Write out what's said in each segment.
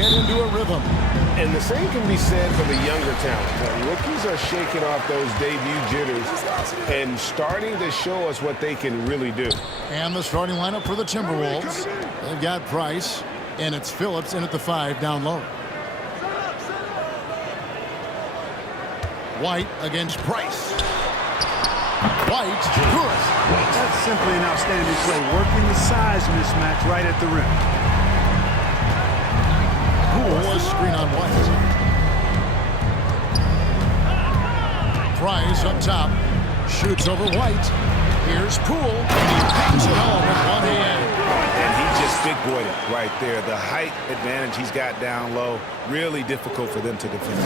get into a rhythm. And the same can be said for the younger talent. Rookies are shaking off those debut jitters and starting to show us what they can really do. And the starting lineup for the Timberwolves. They've got Price, and it's Phillips in at the 5 down low. White against Price. White, good. That's simply an outstanding play, working the size mismatch right at the rim. Poole, a screen on White. Price up top, shoots over White. Here's Poole, and he picks it home with one hand. And he just big-boyed it right there. The height advantage he's got down low, really difficult for them to defend.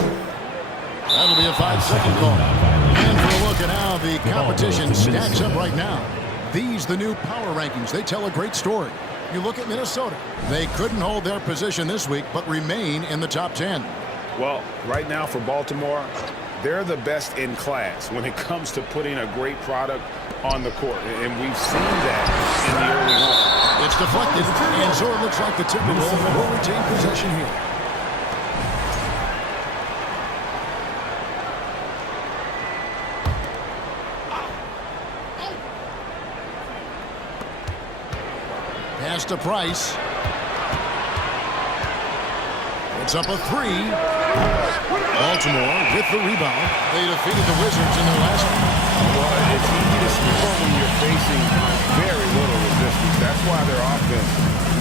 That'll be a 5-second call. And for a look at how the competition stacks up right now. These, the new power rankings, they tell a great story. You look at Minnesota. They couldn't hold their position this week, but remain in the top 10. Well, right now for Baltimore, they're the best in class when it comes to putting a great product on the court. And we've seen that in the early going. It's deflected, and so it looks like the Timberwolves will retain possession here. Pass to Price. It's up a 3. Baltimore with the rebound. They defeated the Wizards in their last one. Well, it's easy to score when you're facing very little resistance. That's why their offense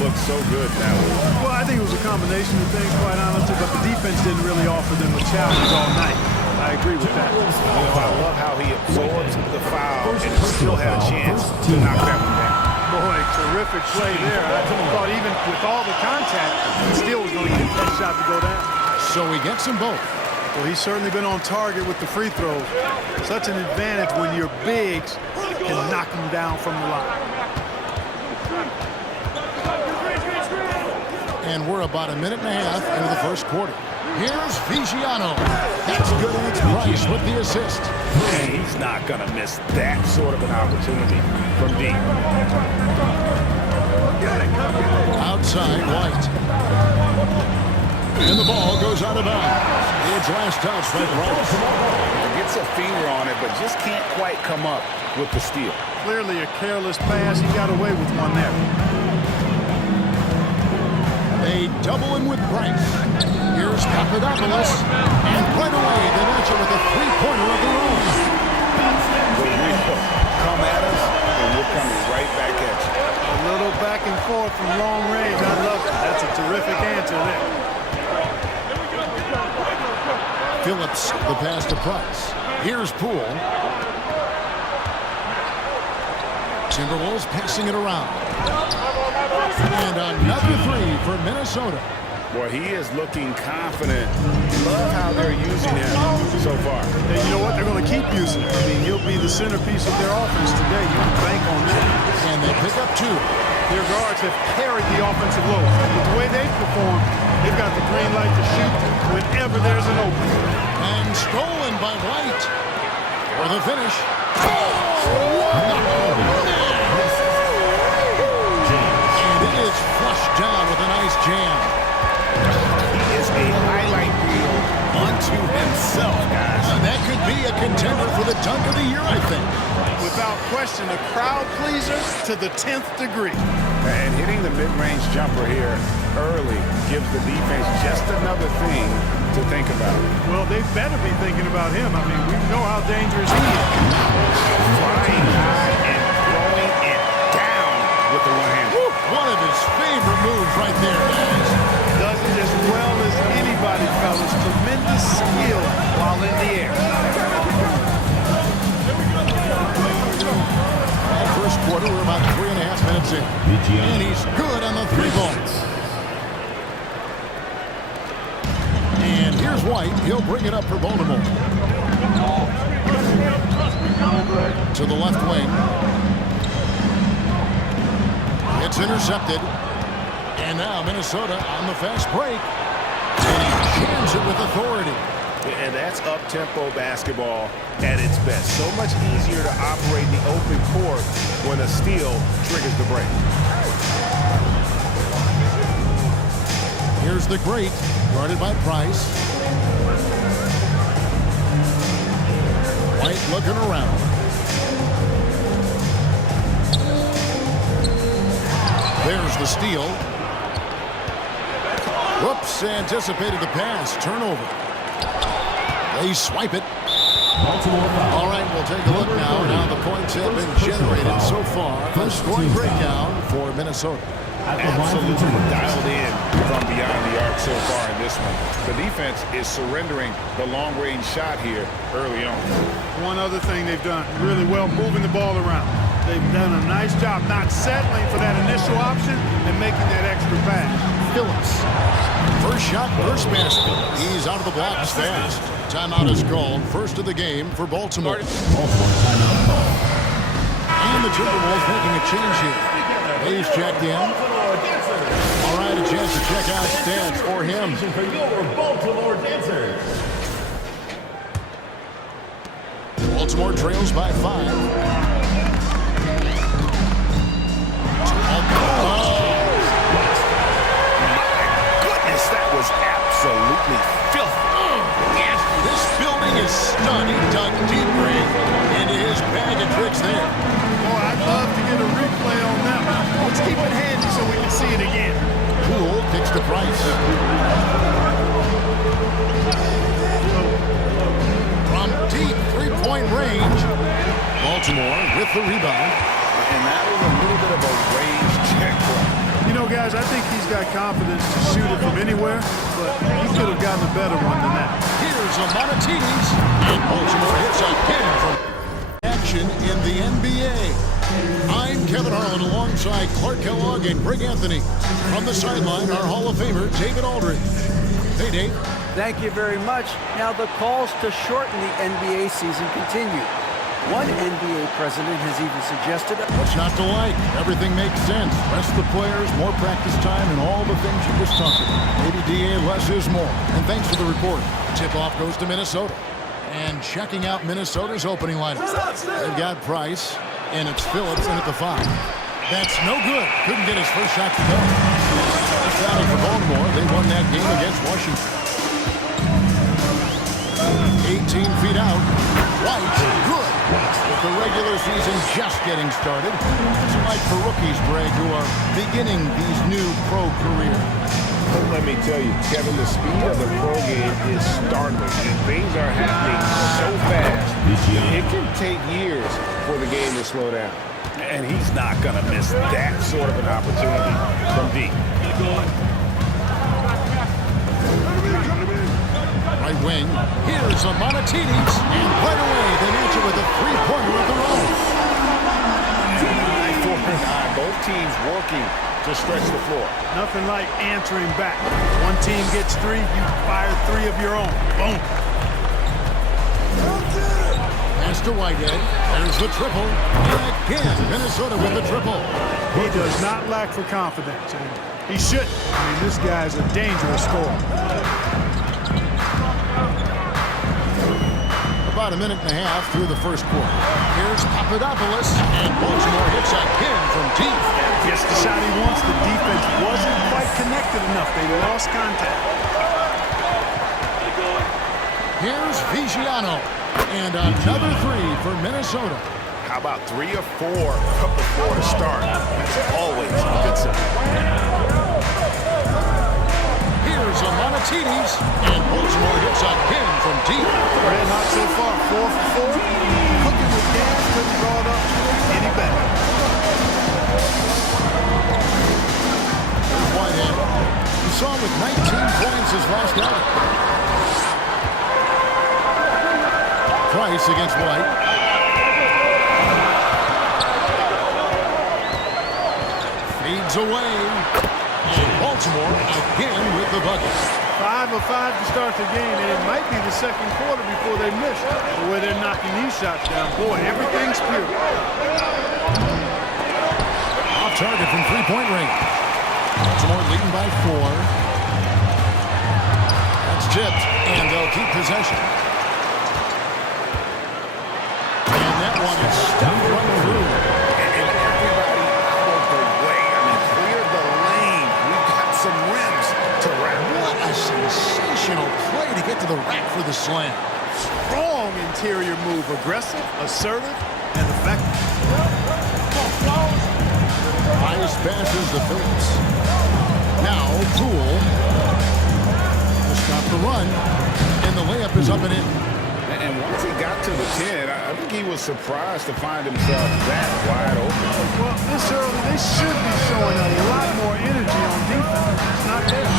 looks so good now. Well, I think it was a combination of things, quite honestly, but the defense didn't really offer them a challenge all night. I agree with that. I love how he absorbs the foul and still had a chance to knock that one down. Boy, terrific play there. I thought even with all the contact, he still was going to get that shot to go down. So he gets them both. Well, he's certainly been on target with the free throws. Such an advantage when your bigs can knock them down from the line. And we're about a minute and a half into the first quarter. Here's Viggiano. That's good, and it's Price with the assist. And he's not going to miss that sort of an opportunity from deep. Outside, White. And the ball goes out of bounds. It's last touch by Price. Gets a finger on it, but just can't quite come up with the steal. Clearly a careless pass. He got away with one there. They double him with Price. Here's Papadopoulos. And right away, they match it with a three-pointer of their own. Come at us, and we're coming right back at you. A little back and forth from long range. I love it. That's a terrific answer there. Phillips, the pass to Price. Here's Poole. Timberwolves passing it around. And another 3 for Minnesota. Boy, he is looking confident. Love how they're using him so far. And you know what? They're going to keep using him. I mean, he'll be the centerpiece of their offense today. You can bank on that. And they pick up 2. Their guards have carried the offensive load. With the way they've performed, they've got the green light to shoot whenever there's an opening. And stolen by White. For the finish. And it is flushed down with a nice jam. He is a highlight reel unto himself, guys. That could be a contender for the dunk of the year, I think. Without question, a crowd pleaser to the 10th degree. And hitting the mid-range jumper here early gives the defense just another thing to think about. Well, they better be thinking about him. I mean, we know how dangerous he is. Flying high and throwing it down with the one-hand. One of his favorite moves right there, guys. Does it as well as anybody, fellas. Tremendous skill while in the air. First quarter, we're about 3.5 minutes in. And he's good on the 3 balls. And here's White. He'll bring it up for Baltimore. To the left wing. It's intercepted. And now Minnesota on the fast break. And he jams it with authority. And that's up-tempo basketball at its best. So much easier to operate the open court when a steal triggers the break. Here's the great, guarded by Price. White looking around. There's the steal. Whoops, anticipated the pass. Turnover. They swipe it. All right, we'll take a look now at how the points have been generated so far. The scoring breakdown for Minnesota. Absolutely dialed in from beyond the arc so far in this one. The defense is surrendering the long-range shot here early on. One other thing they've done really well, moving the ball around. They've done a nice job not settling for that initial option and making that extra pass. Phillips. First shot, first basket. He's out of the blocks fast. Timeout is called. First of the game for Baltimore. And the Timberwolves making a change here. He's checked in. All right, a chance to check out stats for him. For your Baltimore Dancers. Baltimore trails by 5. That was absolutely filthy. This building is stunning. Dug deep into his bag of tricks there. Boy, I'd love to get a replay on that one. Let's keep it handy so we can see it again. Poole kicks to Price. From deep three-point range. Baltimore with the rebound. And that was a little bit of a range check for him. You know, guys, I think he's got confidence to shoot it from anywhere, but he could have gotten a better one than that. Here's a Monatides, and Baltimore hits again from action in the NBA. I'm Kevin Harlan alongside Clark Kellogg and Greg Anthony. From the sideline, our Hall of Famer, David Aldridge. Hey, Dave. Thank you very much. Now the calls to shorten the NBA season continue. One NBA president has even suggested... What's not to like? Everything makes sense. Rest the players, more practice time, and all the things you just talked about. Maybe DA, less is more. And thanks for the report. Tip-off goes to Minnesota. And checking out Minnesota's opening lineup. They've got Price, and it's Phillips in at the 5. That's no good. Couldn't get his first shot to go. Starting for Baltimore, they won that game against Washington. 18 feet out. White, good. With the regular season just getting started. It's like for rookies, Greg, who are beginning these new pro careers. Let me tell you, Kevin, the speed of the pro game is startling. And things are happening so fast, it can take years for the game to slow down. And he's not going to miss that sort of an opportunity from deep. Right wing, here's a Monatides, and right away they match it with a three-pointer of their own. And 4-9, both teams working to stretch the floor. Nothing like answering back. One team gets 3, you fire 3 of your own. Boom. Pass to Whitehead. There's the triple. And again, Minnesota with the triple. He does not lack for confidence, and he shouldn't. I mean, this guy's a dangerous scorer. About a minute and a half through the first quarter. Here's Papadopoulos, and Baltimore hits again from deep. Gets the shot he wants. The defense wasn't quite connected enough. They lost contact. Here's Vigiano, and another 3 for Minnesota. How about 3 or 4 before the start? That's always a good sign. Here's a Monatides, and Baltimore hits again from deep. Red hot so far, 4 for 4. Cooking with gas, couldn't draw it up any better. There's Whitehead. You saw him with 19 points his last outing. Price against White. Fades away. And Baltimore again with the bucket. 5 of 5 to start the game, and it might be the second quarter before they miss the way they're knocking these shots down. Boy, everything's pure. Off target from three-point range. Baltimore leading by 4. That's tipped, and they'll keep possession. And that one is stuffed right through. And everybody out of the way. I mean, clear the lane. We've got some rims to wrap to the rack for the slam. Strong interior move. Aggressive, assertive, and effective. Highest passes the Phillips. Now, Poole will stop the run, and the layup is up and in. And once he got to the 10, I think he was surprised to find himself that wide open. Well, this early, they should be showing a lot more energy on defense. It's not there.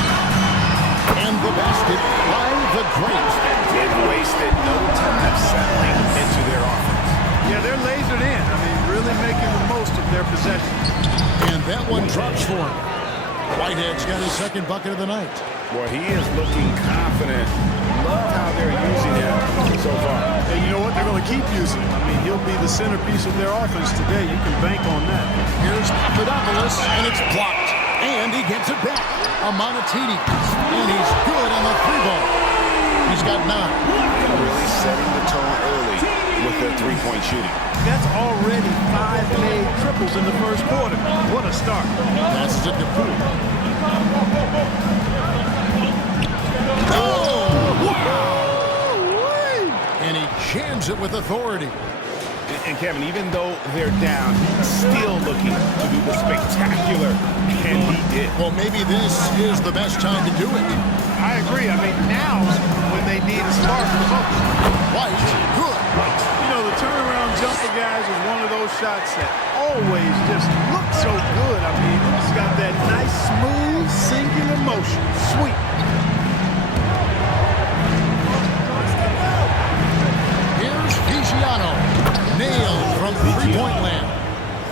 And the basket by the great. They've wasted no time settling into their offense. Yeah, they're lasered in. I mean, really making the most of their possessions. And that one drops for him. Whitehead's got his second bucket of the night. Well, he is looking confident. Love how they're using him so far. And you know what? They're going to keep using him. I mean, he'll be the centerpiece of their offense today. You can bank on that. Here's Papadopoulos, and it's blocked. And he gets it back. Amonatidi. And he's good on the three ball. He's got 9. Really setting the tone early with their three-point shooting. That's already 5 made triples in the first quarter. What a start. Passes it to Poole. Oh! Wow! And he jams it with authority. And Kevin, even though they're down, he's still looking to do the spectacular, and he did. Well, maybe this is the best time to do it. I agree. I mean, now's when they need a spark to focus. White, good. You know, the turnaround jumper, guys, is one of those shots that always just look so good. I mean, it's got that nice, smooth, singular motion. Sweet. Here's Vigiano. Nailed from three-point land.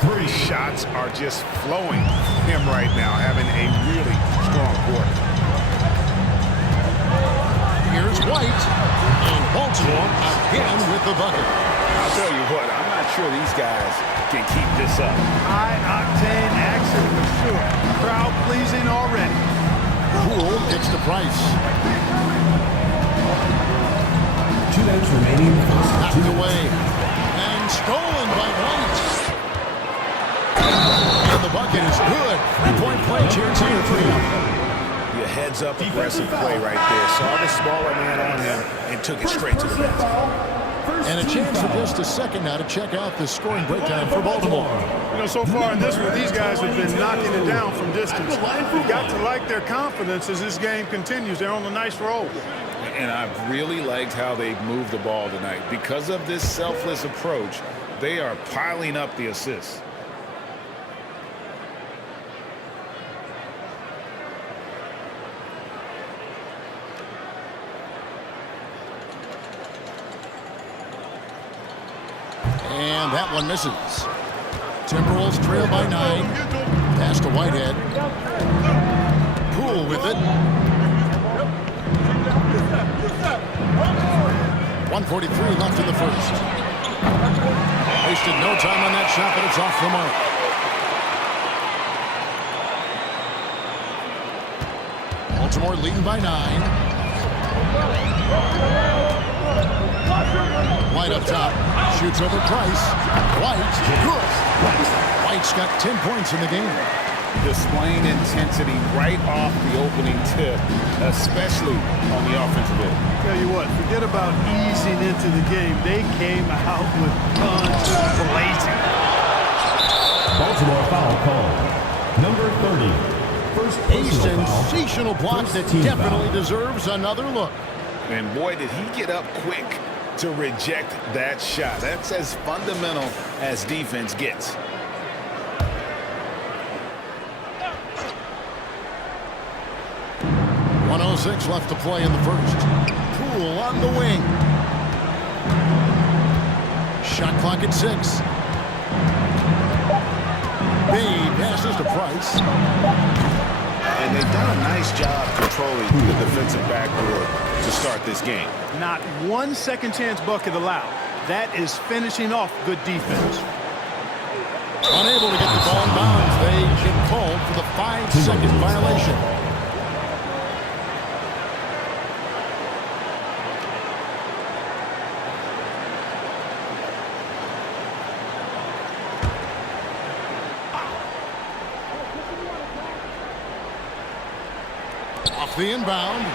3 shots are just flowing from him right now, having a really strong quarter. Here's White. And Baltimore again with the bucket. I'll tell you what, I'm not sure these guys can keep this up. High-octane action for sure. Crowd-pleasing already. Poole gets the price. 2 minutes remaining. Knocked away. And stolen by White. And the bucket is good. 3-point play chance here for you. Your heads-up aggressive play right there. Saw the smaller man on him and took it straight to the basket. And a chance for just a second now to check out the scoring breakdown for Baltimore. You know, so far in this one, these guys have been knocking it down from distance. You've got to like their confidence as this game continues. They're on a nice roll. And I've really liked how they've moved the ball tonight. Because of this selfless approach, they are piling up the assists. And that one misses. Timberwolves trail by 9. Pass to Whitehead. Poole with it. 1:43 left in the first. Wasted no time on that shot, but it's off the mark. Baltimore leading by 9. White up top. Shoots over Price. White, good. White's got 10 points in the game. Displaying intensity right off the opening tip, especially on the offensive end. Tell you what, forget about easing into the game. They came out with guns blazing. Baltimore foul call. Number 30. First A personal foul. sensational block that definitely deserves another look. And boy, did he get up quick to reject that shot. That's as fundamental as defense gets. .106 left to play in the first. Poole on the wing. Shot clock at 6. Bay passes to Price. And they've done a nice job controlling the defensive backboard to start this game. Not one second chance bucket allowed. That is finishing off good defense. Unable to get the ball in bounds. They get called for the 5-second violation. Off Gets the inbound.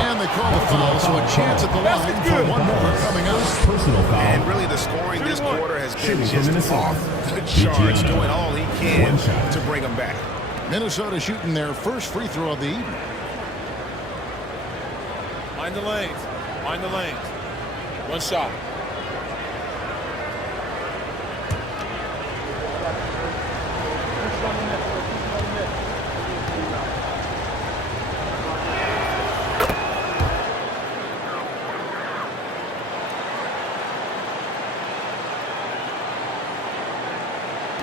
And they call the foul, so a chance at the line for one more coming up. Personal foul. And really the scoring this quarter has been just off the charts, doing all he can to bring them back. Minnesota shooting their first free throw of the evening. Mind the lanes. Mind the lanes. One shot.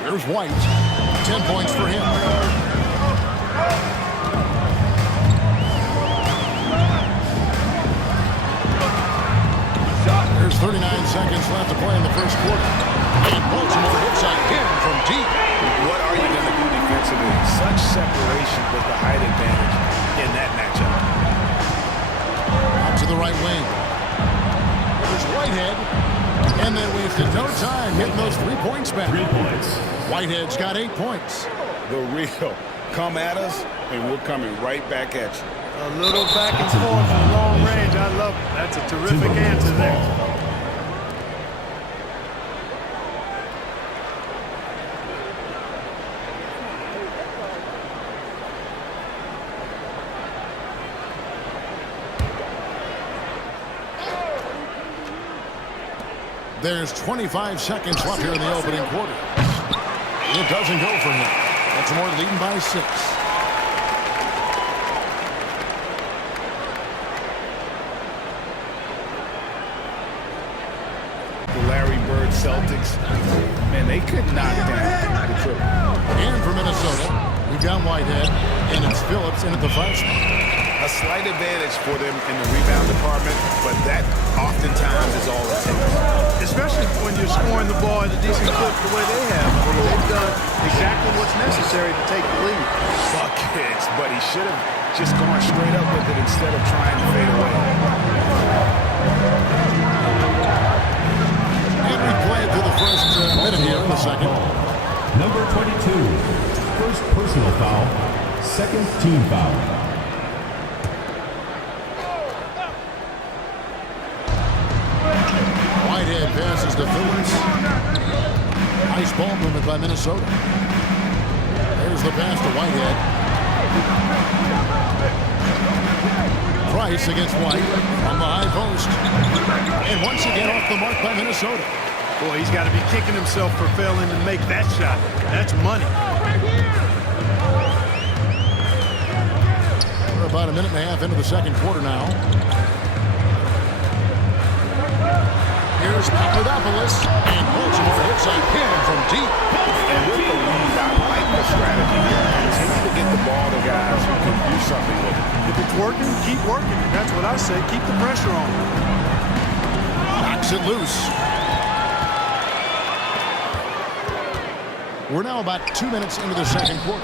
Here's White. 10 points for him. There's 39 seconds left to play in the first quarter. And Baltimore hits again from deep. What are you going to do defensively? Such separation with the height advantage in that matchup. Out to the right wing. There's Whitehead. And they wasted no time getting those 3 points back. 3 points. Whitehead's got 8 points. The real come at us, and we're coming right back at you. A little back and forth from long range. I love it. That's a terrific answer there. There's 25 seconds left here in the opening quarter. It doesn't go for him. Baltimore leading by 6. The Larry Bird Celtics, man, they could knock down the triple. And for Minnesota, we've got Whitehead, and it's Phillips in at the 5 spot. A slight advantage for them in the rebound department, but that oftentimes is all it takes. Especially when you're scoring the ball at a decent clip the way they have. They've done exactly what's necessary to take the lead. Buckets, but he should have just gone straight up with it instead of trying to fade away. And we play through the first minute here in the second. Number 22. First personal foul. Second team foul. Whitehead passes to Phillips. Nice ball movement by Minnesota. There's the pass to Whitehead. Price against White on the high post. And once again off the mark by Minnesota. Boy, he's got to be kicking himself for failing to make that shot. That's money. We're about a minute and a half into the second quarter now. Here's Papadopoulos, and Baltimore hits again from deep. And with the lead, I like the strategy here. Continue to get the ball to guys who can do something with it. If it's working, keep working. That's what I say. Keep the pressure on. Knocks it loose. We're now about 2 minutes into the second quarter.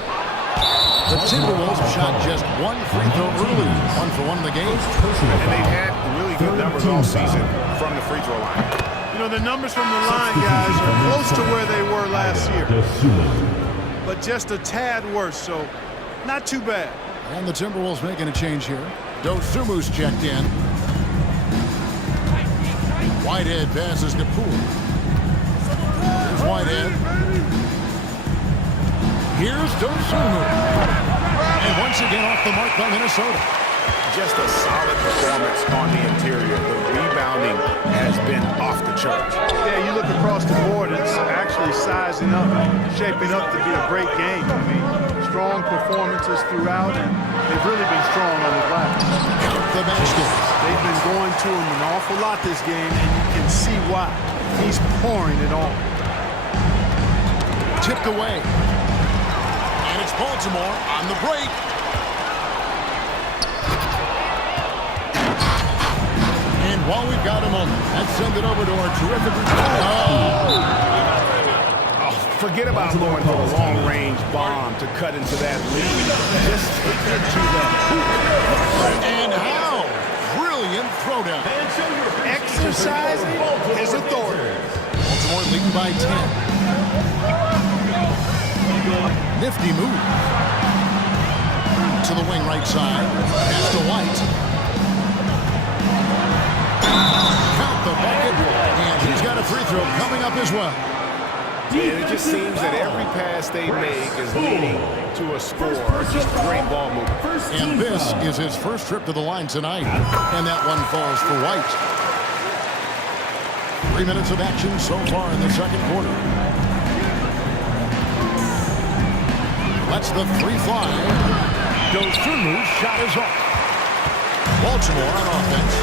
The Timberwolves have shot just 1 free throw early. 1 for 1 in the game. And they've had really good numbers all season from the free throw line. You know, the numbers from the line, guys, are close to where they were last year. But just a tad worse, so not too bad. And the Timberwolves making a change here. Dosumu's checked in. Whitehead passes to Poole. Here's Whitehead. Here's Dosumu. And once again off the mark by Minnesota. Just a solid performance on the interior. The rebounding has been off the charts. Yeah, you look across the board, it's actually sizing up, shaping up to be a great game. I mean, strong performances throughout, and they've really been strong on the glass. Count the basket. They've been going to him an awful lot this game, and you can see why. He's pouring it on. Tipped away. And it's Baltimore on the break. And while we've got a moment, let's send it over to our terrific reporter. Forget about going for a long-range bomb to cut into that lead. Just take it to the hoop. And how? Brilliant throwdown. Exercising his authority. Baltimore leading by 10. Nifty move. to the wing right side. Pass to White. Count the bucket. And he's got a free throw coming up as well. And it just seems that every pass they make is leading to a score. Just great ball movement. And this is his first trip to the line tonight. And that one falls for White. 3 minutes of action so far in the second quarter. Lets the three fly. Goes through. Shot is off. Baltimore on offense.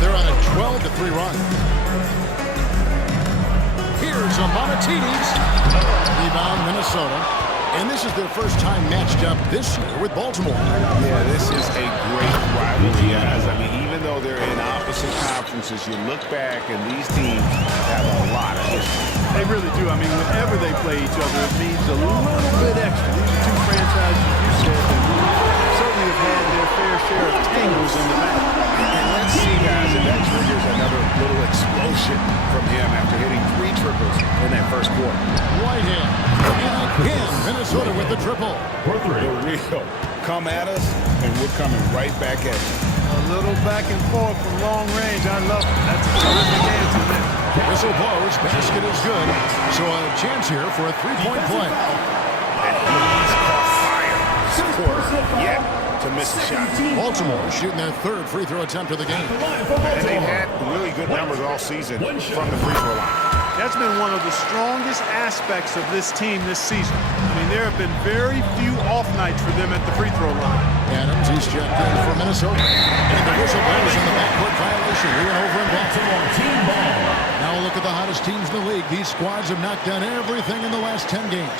They're on a 12-3 run. Here's a Montides. Rebound Minnesota. And this is their first time matched up this year with Baltimore. Yeah, this is a great rivalry, guys. I mean, even though they're in opposite conferences, you look back and these teams have a lot of history. They really do. I mean, whenever they play each other, it means a little bit extra. These are two franchises, you said, that certainly have had their fair share of tangles in the back. And let's see, guys, if that triggers another little explosion from him after hitting 3 triples in that first quarter. Right hand. And again, Minnesota with the triple. The real come at us, and we're coming right back at you. A little back and forth from long range. I love it. That's a terrific answer there. Whistle blows. Basket is good. So a chance here for a three-point play. And he's caught fire this quarter yet to miss a shot. Baltimore shooting their third free throw attempt of the game. And they've had really good numbers all season from the free throw line. That's been one of the strongest aspects of this team this season. I mean, there have been very few off nights for them at the free throw line. Adams, he's checked in for Minnesota. And the whistle blows in the backcourt violation. We went over in Baltimore. Team ball. Now a look at the hottest teams in the league. These squads have knocked down everything in the last 10 games.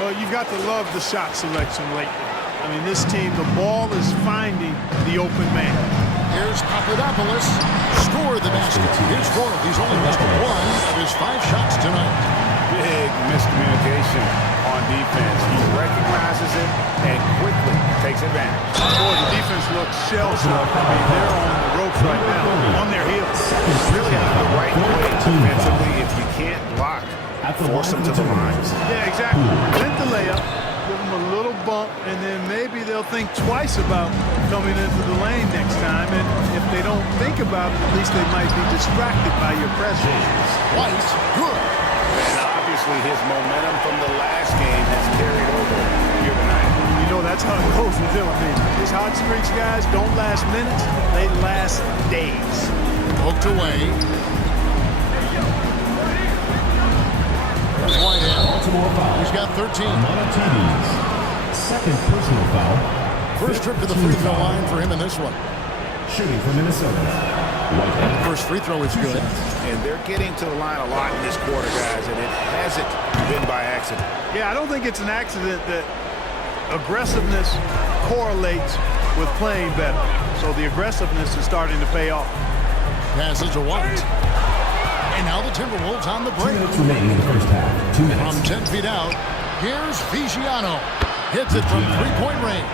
Well, you've got to love the shot selection lately. I mean, this team, the ball is finding the open man. Here's Papadopoulos. Scored the basket. His fourth. He's only missed one of his 5 shots tonight. Big miscommunication on defense. He recognizes it and quickly takes advantage. Boy, the defense looks shell-shocked. I mean, they're on the ropes right now, on their heels. Really the right way defensively. If you can't block, force them to the lines. Yeah, exactly. Hit the layup, give them a little bump, and then maybe they'll think twice about coming into the lane next time. And if they don't think about it, at least they might be distracted by your presence. White, good. And obviously his momentum from the last game has carried over here tonight. You know, that's how it goes with him. I mean, these hot streaks, guys, don't last minutes. They last days. Poked away. Baltimore foul. He's got 13. Montides. Second personal foul. First trip to the free throw line for him in this one. Shooting for Minnesota. White. First free throw is good. And they're getting to the line a lot in this quarter, guys, and it hasn't been by accident. Yeah, I don't think it's an accident that aggressiveness correlates with playing better. So the aggressiveness is starting to pay off. Passes to White. And now the Timberwolves on the 2 break. minutes remaining in the first half. 2 minutes. From 10 feet out, here's Vigiano. Hits it from three-point range.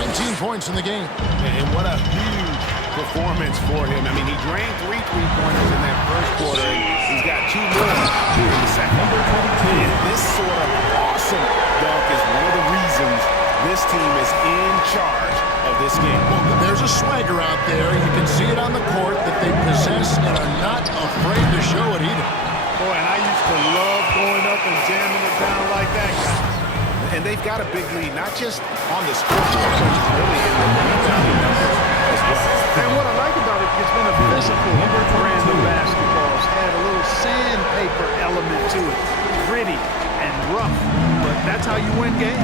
19 points in the game. And what a huge performance for him. I mean, he drained 3 3-pointers in that first quarter. And he's got 2 more in the second. And this sort of awesome dunk is one of the reasons this team is in charge of this game. Well, there's a swagger out there. You can see it on the court that they possess and are not afraid to show it either. Boy, and I used to love going up and jamming it down like that, guys. And they've got a big lead, not just on the scoreboard, but really in the rebounding numbers as well. And what I like about it, it's been a physical brand of basketball. It's had a little sandpaper element to it. Gritty and rough, but that's how you win games.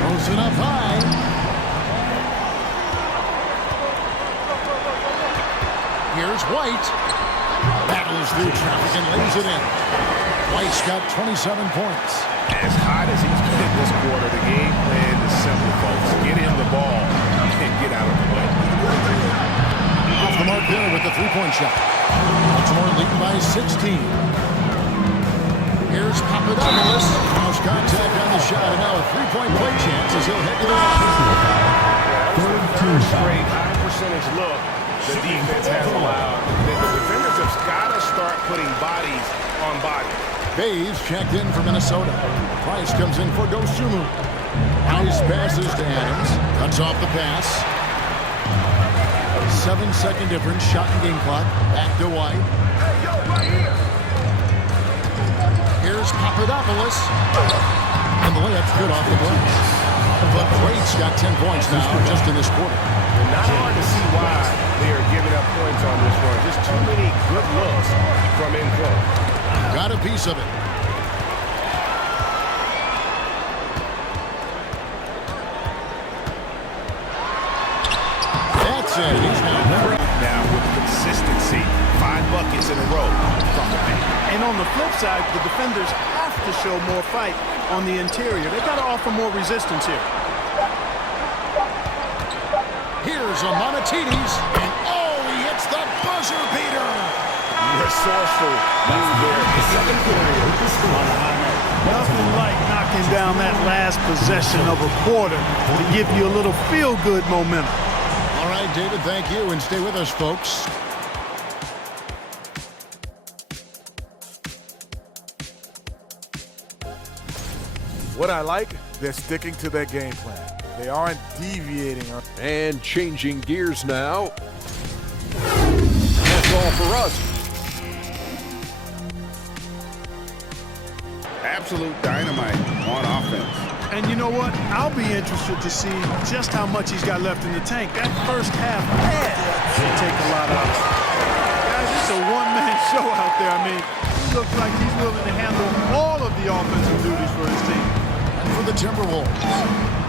Throws it up high. Here's White. Battles through traffic and lays it in. White's got 27 points. As hot as he's been this quarter, the game plan is simple, folks. Get him the ball and get out of the way. Off the mark there with the three-point shot. Baltimore leading by 16. Here's Papadopoulos. Cross contact on the shot, and now a three-point play chance as he'll head to the line. Third straight high percentage look the defense has allowed. The defenders have got to start putting bodies on bodies. Bays checked in for Minnesota. Price comes in for Dosunmu. Price passes to Adams. Cuts off the pass. 7-second difference. Shot and game clock. Back to White. Here's Papadopoulos. And the layup's good off the glass. But Wade's got 10 points now just in this quarter. Not hard to see why they are giving up points on this one. Just too many good looks from in close. Got a piece of it. That's it. He's now with consistency. 5 buckets in a row from the bench. And on the flip side, the defenders have to show more fight on the interior. They got to offer more resistance here. Here's a Monatides, and oh, he hits the buzzer beater. Resourceful move there. Nothing like knocking down that last possession of a quarter to give you a little feel-good momentum. All right, David, thank you, and stay with us, folks. What I like, they're sticking to their game plan. They aren't deviating. And changing gears now. That's all for us. Absolute dynamite on offense. And you know what? I'll be interested to see just how much he's got left in the tank. That first half should take a lot out of it. Guys, it's a one-man show out there. I mean, he looks like he's willing to handle all of the offensive duties for his team. And for the Timberwolves,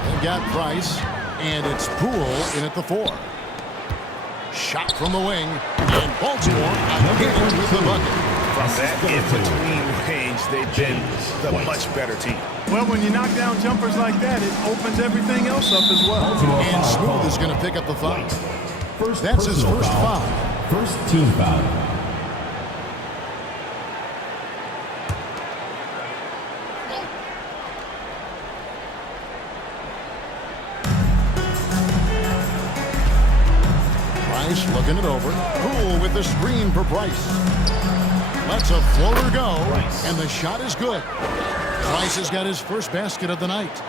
they've got Price, and it's Poole in at the 4. Shot from the wing, and Baltimore hit with the bucket. From that in-between range, they've been the much better team. Well, when you knock down jumpers like that, it opens everything else up as well. And Smooth is going to pick up the foul. That's his first foul. First team foul. Price looking it over. Poole with the screen for Price. Lets a floater go, and the shot is good. Price has got his first basket of the night.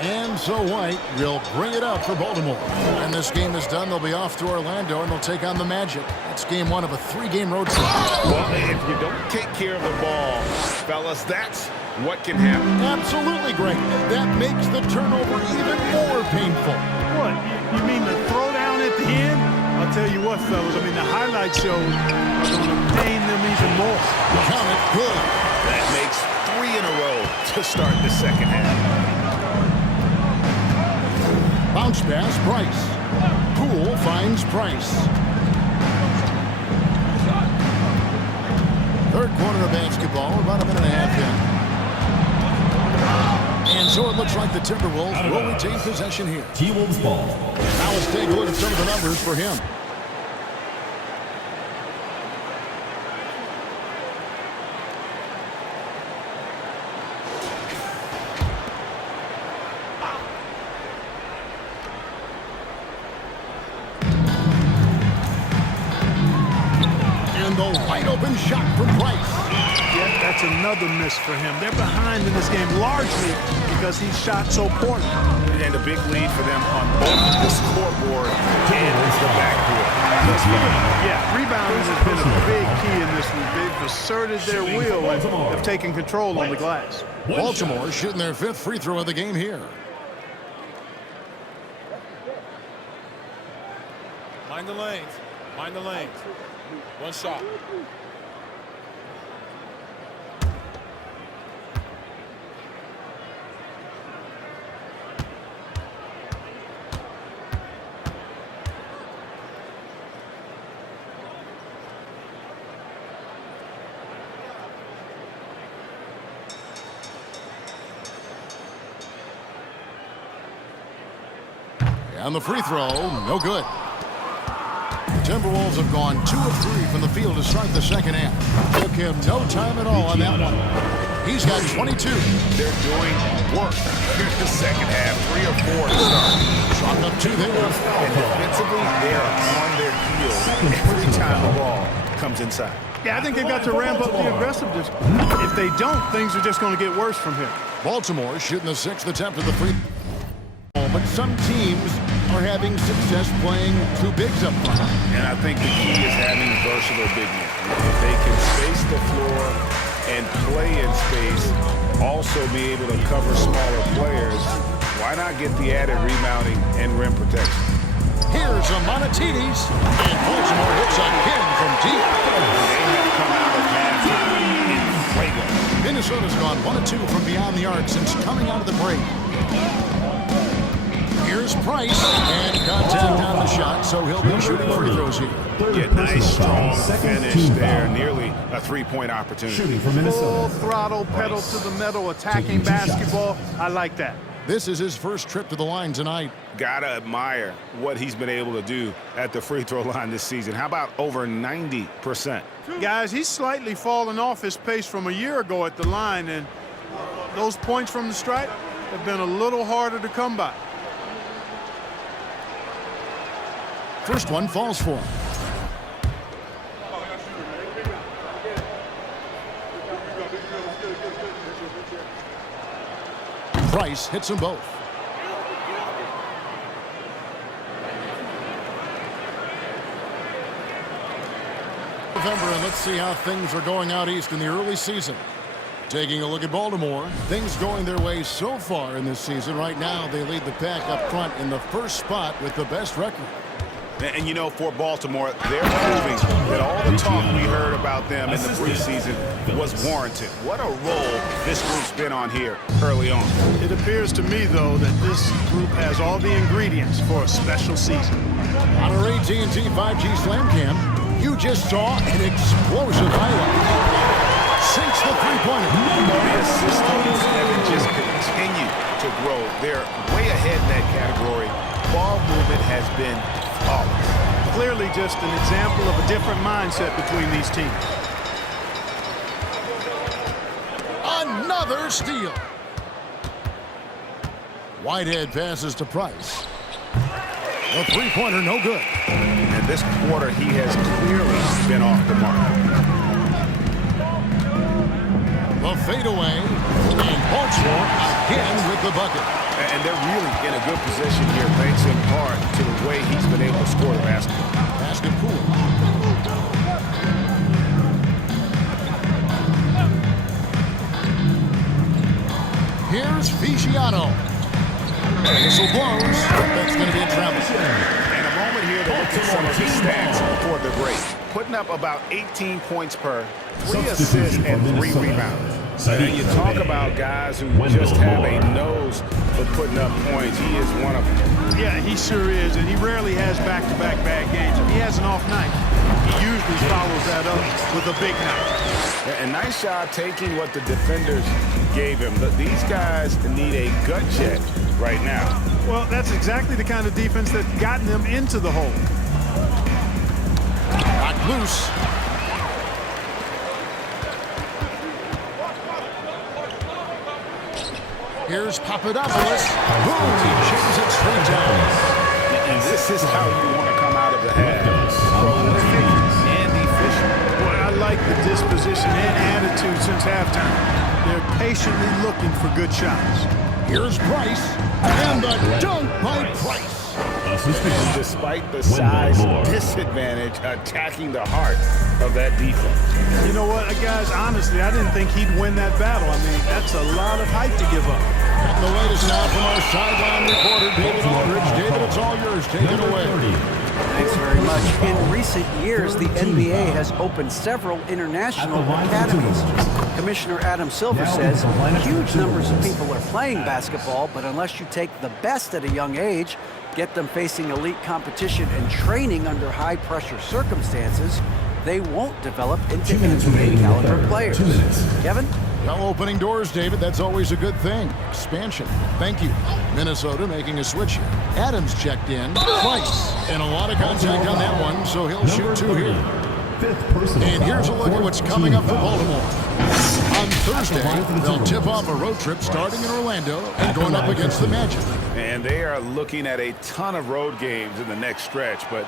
And so White will bring it up for Baltimore. And this game is done. They'll be off to Orlando, and they'll take on the Magic. That's game 1 of a 3-game road trip. Well, if you don't take care of the ball, fellas, that's what can happen. Absolutely great. That makes the turnover even more painful. What? You mean the throwdown at the end? I'll tell you what, fellas. I mean, the highlight shows are going to pain them even more. Count it good. That makes 3 in a row to start the second half. Bounce pass, Price. Poole finds Price. Third quarter of basketball, about a minute and a half in. And so it looks like the Timberwolves will retain possession here. T-Wolves ball. Now let's take a look at some of the numbers for him. And the wide open shot from Price. Yeah, that's another miss for him. They're behind in this game largely because he shot so poorly. And a big lead for them on both the scoreboard and the backboard. Yeah, rebounding has been a big key in this one. They've asserted their will and have taken control on the glass. Baltimore shooting their 5th free throw of the game here. Mind the lanes. Mind the lanes. One shot. And the free throw, no good. The Timberwolves have gone 2 of 3 from the field to start the second half. Took him no time at all on that one. He's got 22. They're doing work in the second half. 3 or 4 to start. Shot up 2 there. And defensively, they are on their heels every time the ball comes inside. Yeah, I think they've got to ramp up the aggressiveness. If they don't, things are just going to get worse from here. Baltimore shooting the 6th attempt of the free throw, but some teams are having success playing two bigs up front. And I think the key is having versatile big men. If they can space the floor and play in space, also be able to cover smaller players, why not get the added rebounding and rim protection? Here's a Monatides, and Baltimore hits again from deep. They have come out of halftime in fuego. Minnesota's gone 1 of 2 from beyond the arc since coming out of the break. Here's Price, and contact on the shot, so he'll be shooting free throws here. Yeah, nice, strong finish there. Nearly a three-point opportunity. Shooting for Full Minnesota. throttle, pedal to the metal, attacking basketball. I like that. This is his first trip to the line tonight. Gotta admire what he's been able to do at the free throw line this season. How about over 90%? Guys, he's slightly fallen off his pace from a year ago at the line, and those points from the stripe have been a little harder to come by. First one falls for him. Price hits them both. November, and let's see how things are going out east in the early season. Taking a look at Baltimore, things going their way so far in this season. Right now, they lead the pack up front in the first spot with the best record. And you know, for Baltimore, they're proving that all the talk we heard about them in the preseason was warranted. What a role this group's been on here early on. It appears to me, though, that this group has all the ingredients for a special season. On our AT&T 5G Slam Cam, you just saw an explosive highlight. Sinks the three-pointer. The assist totals have just continued to grow. They're way ahead in that category. Ball movement has been flawless. Clearly just an example of a different mindset between these teams. Another steal. Whitehead passes to Price. The three-pointer, no good. And this quarter, he has clearly been off the mark. The fadeaway, and Baltimore again with the bucket. And they're really in a good position here, thanks in part to the way he's been able to score the basketball. Basket pool. Here's Figiano. Whistle blows. That's going to be a travel. And a moment here to look at some of his stats for the great. Putting up about 18 points per, 3 assists and 3 rebounds. And you talk about guys who just have a nose for putting up points. He is one of them. Yeah, he sure is, and he rarely has back-to-back bad games. If he has an off night, he usually follows that up with a big night. And nice job taking what the defenders gave him. These guys need a gut check right now. Well, that's exactly the kind of defense that's gotten them into the hole. Knocked loose. Here's Papadopoulos. Boom! He chains it straight down. And this is how you want to come out of the half. Prolific and efficient. Boy, I like the disposition and attitude since halftime. They're patiently looking for good shots. Here's Price. And the dunk by Price. And despite the size disadvantage, attacking the heart of that defense. You know what, guys, honestly, I didn't think he'd win that battle. I mean, that's a lot of height to give up. And the latest now from our sideline reporter, David Aldridge. David, it's all yours. Take it away. Thanks very much. In recent years, the NBA has opened several international academies. Commissioner Adam Silver says huge numbers of people are playing basketball, but unless you take the best at a young age, get them facing elite competition and training under high-pressure circumstances, they won't develop into NBA caliber players. Kevin? Well, opening doors, David, that's always a good thing. Expansion. Thank you. Minnesota making a switch here. Adams checked in. Price. And a lot of contact on that one, so he'll shoot 2 here. And here's a look at what's coming up for Baltimore. On Thursday, they'll tip off a road trip starting in Orlando and going up against the Magic. And they are looking at a ton of road games in the next stretch, but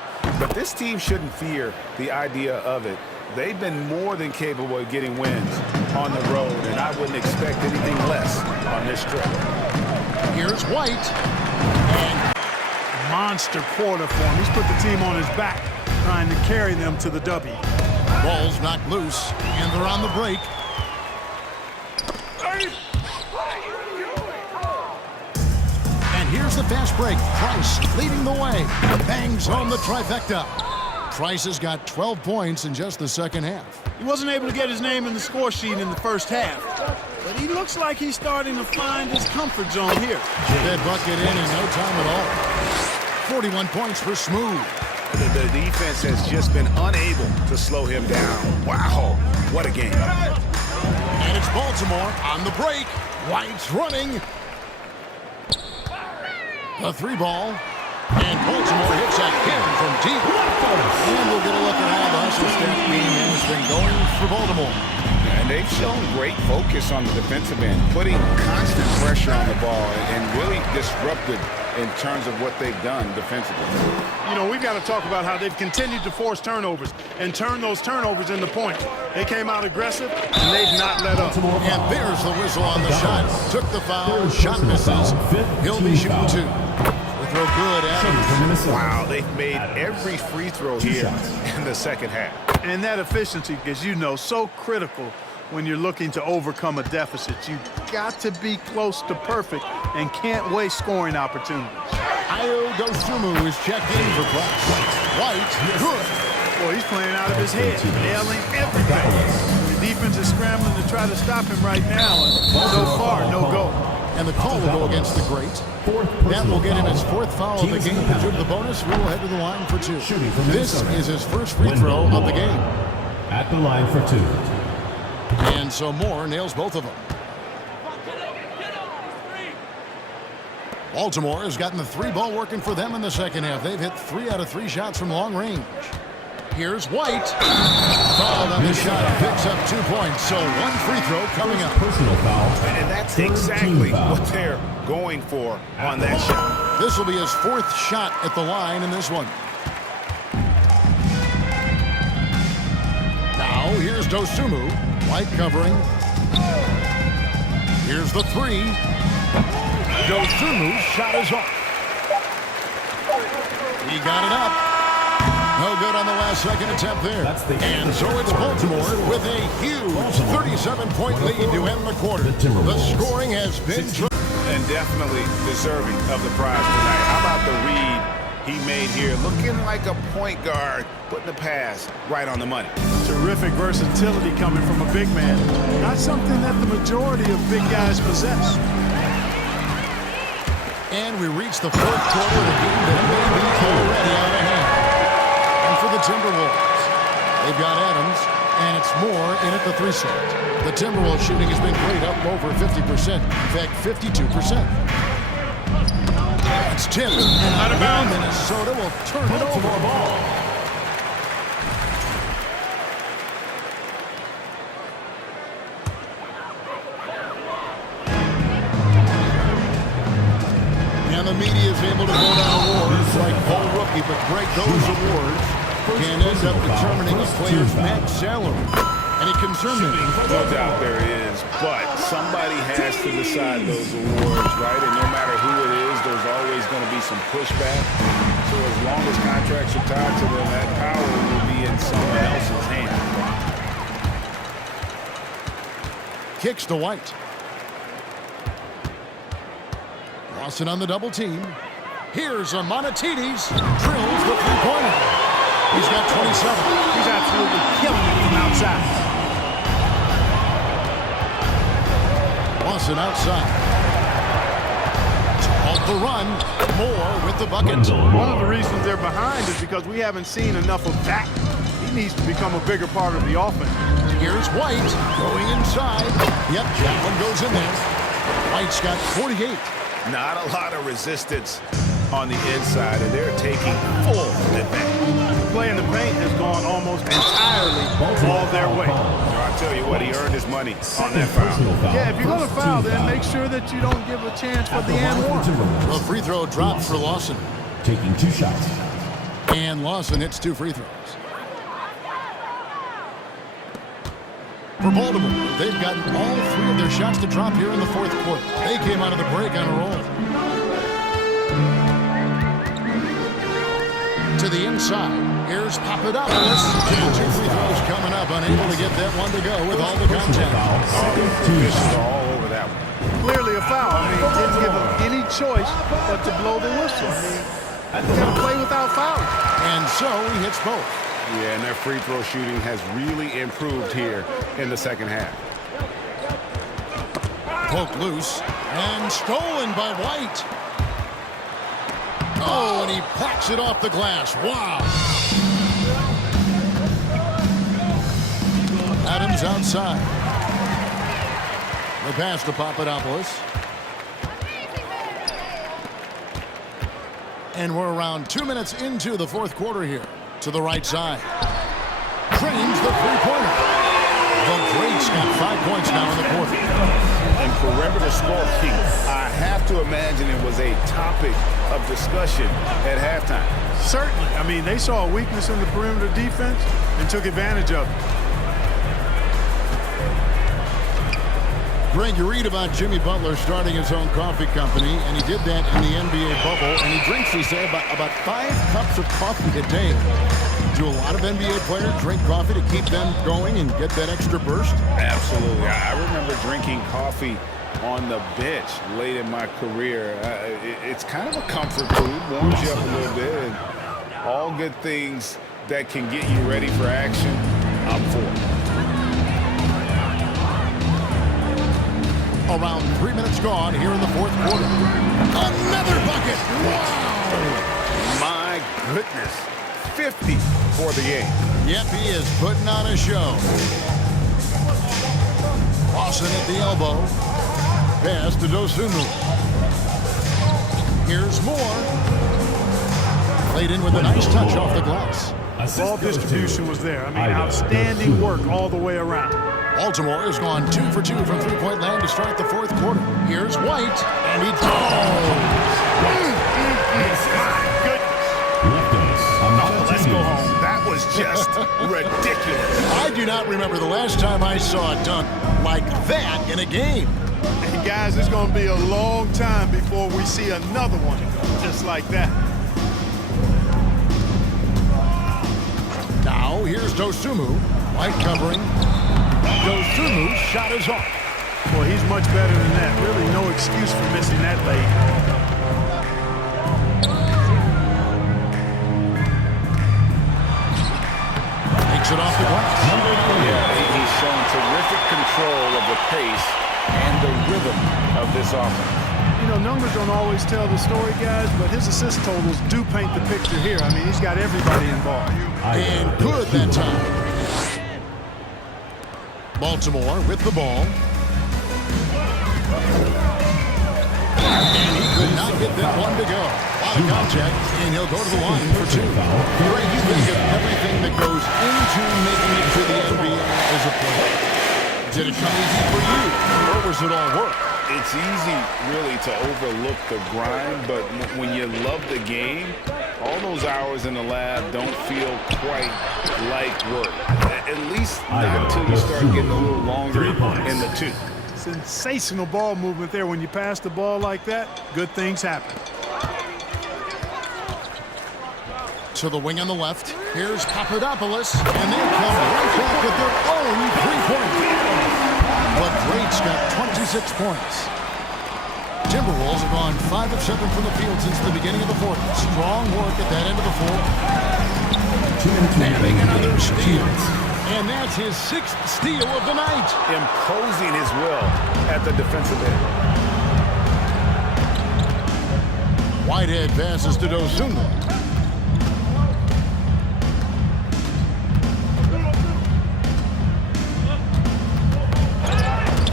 this team shouldn't fear the idea of it they've been more than capable of getting wins on the road, and I wouldn't expect anything less on this trip. Here's White. And Monster quarter for him. He's put the team on his back, trying to carry them to the W. ball's knocked loose, and they're on the break. And here's the fast break. Price leading the way. Bangs home the trifecta. Price has got 12 points in just the second half. He wasn't able to get his name in the score sheet in the first half, but he looks like he's starting to find his comfort zone here. Get that bucket in no time at all. 41 points for Smooth. The defense has just been unable to slow him down. Wow, what a game. And it's Baltimore on the break. White's running. A three ball. And Baltimore hits that pin from deep. And we'll get a look at how the hustle step game has been going for Baltimore. And they've shown great focus on the defensive end, putting constant pressure on the ball and really disruptive in terms of what they've done defensively. You know, we've got to talk about how they've continued to force turnovers and turn those turnovers into points. They came out aggressive, and they've not let up. And there's the whistle on the shot. Took the foul, shot misses. He'll be shooting two. Throw good at him. Wow, they've made every free throw here in the second half. And that efficiency, as you know, so critical when you're looking to overcome a deficit. You've got to be close to perfect and can't waste scoring opportunities. Ayo Dosunmu is checked in for Price. White, good. Boy, he's playing out of his head, nailing everything. The defense is scrambling to try to stop him right now, and so far, no go. And the call will go against the great. That will get him his fourth foul of the game. Due to the bonus, we will head to the line for two. This is his first free throw of the game. At the line for two. And so Moore nails both of them. Baltimore has gotten the three ball working for them in the second half. They've hit 3 out of 3 shots from long range. Here's White. Fouled on the shot, picks up 2 points. So one free throw coming up. Personal foul. And that's exactly what they're going for on that shot. This will be his 4th shot at the line in this one. Now here's Dosunmu. White covering. Here's the 3. Dosunmu's shot is off. He got it up. No good on the last second attempt there. And so it's Baltimore with a huge 37-point lead to end the quarter. The scoring has been and definitely deserving of the prize tonight. How about the read he made here? Looking like a point guard, putting the pass right on the money. Terrific versatility coming from a big man. Not something that the majority of big guys possess. And we reach the 4th quarter of the game that may be already out of hand. And for the Timberwolves, they've got Adams, and it's Moore in at the 3 slot. The Timberwolves shooting has been great, up over 50%. In fact, 52%. It's tipped, and out of bounds. Minnesota will turn it over. The media is able to vote on awards like All Rookie, but break those awards can end up determining a player's max salary. Any concern there? No doubt there is, but somebody has to decide those awards, right? And no matter who it is, there's always going to be some pushback. So as long as contracts are tied to them, that power will be in someone else's hands. Kicks to White. Lawson on the double team. Here's Amonatides. Drills the three-pointer. He's got 27. He's absolutely killing it from outside. Lawson outside. Off the run. Moore with the bucket. One of the reasons they're behind is because we haven't seen enough of that. He needs to become a bigger part of the offense. Here's White going inside. Yep, that one goes in there. White's got 48. Not a lot of resistance on the inside, and they're taking full advantage. The play in the paint has gone almost entirely all their way. I'll tell you what, he earned his money on that foul. Yeah, if you're going to foul, then make sure that you don't give a chance for the and one. A free throw dropped for Lawson. Taking 2 shots. And Lawson hits 2 free throws. For Baltimore, they've gotten all 3 of their shots to drop here in the fourth quarter. They came out of the break on a roll. To the inside. Here's Papadopoulos. And 2 free throws coming up. Unable to get that one to go with all the contact. Officials are all over that one. Clearly a foul. I mean, didn't give them any choice but to blow the whistle. I mean, you got to play without fouling. And so he hits both. Yeah, and their free throw shooting has really improved here in the second half. Poked loose and stolen by White. Oh, and he packs it off the glass. Wow. Adams outside. The pass to Papadopoulos. And we're around 2 minutes into the fourth quarter here. To the right side. Cranes the three-pointer. The Greats got 5 points now in the quarter. And perimeter scoring, I have to imagine it was a topic of discussion at halftime. Certainly. I mean, they saw a weakness in the perimeter defense and took advantage of it. Greg, you read about Jimmy Butler starting his own coffee company, and he did that in the NBA bubble, and he drinks, he said, about 5 cups of coffee a day. Do a lot of NBA players drink coffee to keep them going and get that extra burst? Absolutely. I remember drinking coffee on the bench late in my career. It's kind of a comfort food, warms you up a little bit, and all good things that can get you ready for action, I'm for. Around 3 minutes gone here in the fourth quarter. Another bucket! Wow! My goodness. 50 for the game. Yep, he is putting on a show. Lawson at the elbow. Pass to Dosunmu. Here's more. Played in with a nice touch off the glass. Ball distribution was there. I mean, outstanding work all the way around. Baltimore has gone 2 for 2 from three-point land to start the fourth quarter. Here's White, and he Let's go home. That was just ridiculous. I do not remember the last time I saw a dunk like that in a game. And guys, it's going to be a long time before we see another one just like that. Now here's Dosunmu. White covering. Dosunmu's shot is off. Boy, he's much better than that. Really no excuse for missing that late. Takes it off the glass. Yeah, he's shown terrific control of the pace and the rhythm of this offense. You know, numbers don't always tell the story, guys, but his assist totals do paint the picture here. I mean, he's got everybody involved. And good that time. Baltimore with the ball. And he could not get that one to go. A lot of contact, and he'll go to the line for 2. Greg, you think of everything that goes into making it to the NBA as a player. Did it come easy for you, or was it all work? It's easy, really, to overlook the grind, but when you love the game, all those hours in the lab don't feel quite like work. At least not until you start getting a little longer in the tooth. Sensational ball movement there. When you pass the ball like that, good things happen. To the wing on the left. Here's Papadopoulos, and they come right back with their own three-pointer. The Greats got 26 points. Timberwolves have gone 5 of 7 from the field since the beginning of the fourth. Strong work at that end of the fourth. Nabbing another steal. And that's his 6th steal of the night. Imposing his will at the defensive end. Whitehead passes to Dosunmu.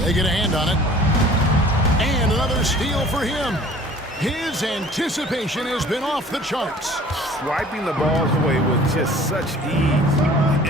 They get a hand on it. And another steal for him. His anticipation has been off the charts. Swiping the ball away with just such ease.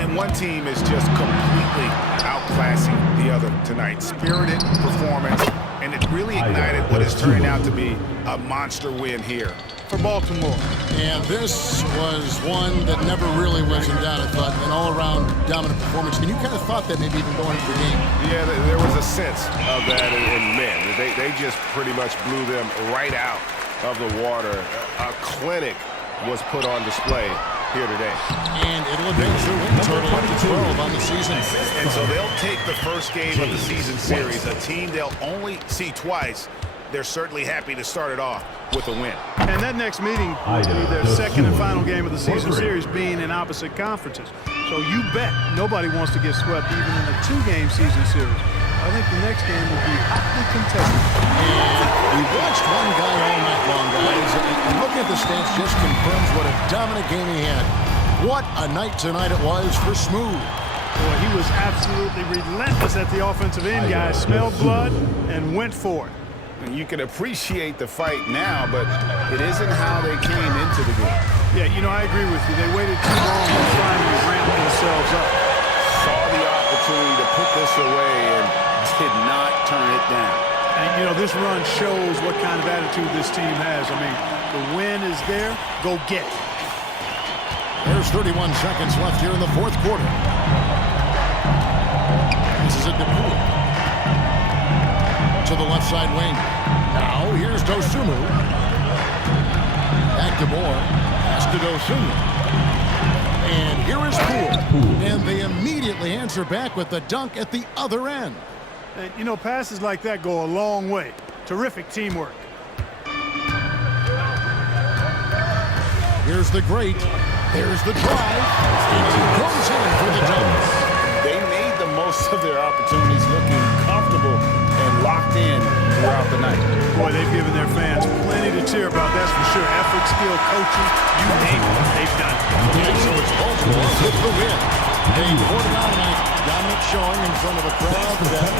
And one team is just completely outclassing the other tonight. Spirited performance, and it really ignited what is turning out to be a monster win here for Baltimore. And this was one that never really was in doubt. I thought an all-around dominant performance. And you kind of thought that maybe even going into the game. Yeah, there was a sense of that in men. They just pretty much blew them right out of the water. A clinic was put on display here today. And it'll advance their win total up to 12 on the season. And so they'll take the first game of the season series, a team they'll only see twice. They're certainly happy to start it off with a win. And that next meeting will be their second and final game of the season series, being in opposite conferences. So you bet nobody wants to get swept even in a 2-game season series. I think the next game will be hotly contested. And we watched one guy all night long, guys. And looking at the stats just confirms what a dominant game he had. What a night tonight it was for Smooth. Boy, he was absolutely relentless at the offensive end, guys. Smelled blood and went for it. You can appreciate the fight now, but it isn't how they came into the game. Yeah, you know, I agree with you. They waited too long to finally ramp themselves up. Saw the opportunity to put this away and did not turn it down. And, you know, this run shows what kind of attitude this team has. I mean, the win is there. Go get it. There's 31 seconds left here in the fourth quarter. This is a DePool. To the left side wing. Now here's Dosunmu. Back to Moore. Pass to Dosunmu. And here is Poole. And they immediately answer back with the dunk at the other end. And, you know, passes like that go a long way. Terrific teamwork. Here's the great. There's the drive. And he goes in for the dunk. They made the most of their opportunities, looking comfortable and locked in throughout the night. Boy, they've given their fans plenty to cheer about, that's for sure. Effort, skill, coaching, you name it, they've done it. And so it's Baltimore with the win. They poured it on tonight. Dominant showing in front of a crowd that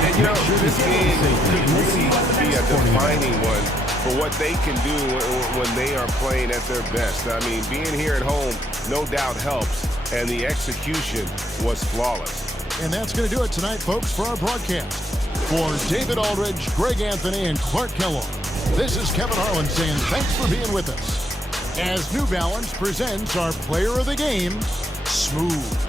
And you know, this game could really be a defining one for what they can do when they are playing at their best. I mean, being here at home no doubt helps, and the execution was flawless. And that's going to do it tonight, folks, for our broadcast. For David Aldridge, Greg Anthony, and Clark Kellogg, this is Kevin Harlan saying thanks for being with us as New Balance presents our player of the game, Smooth.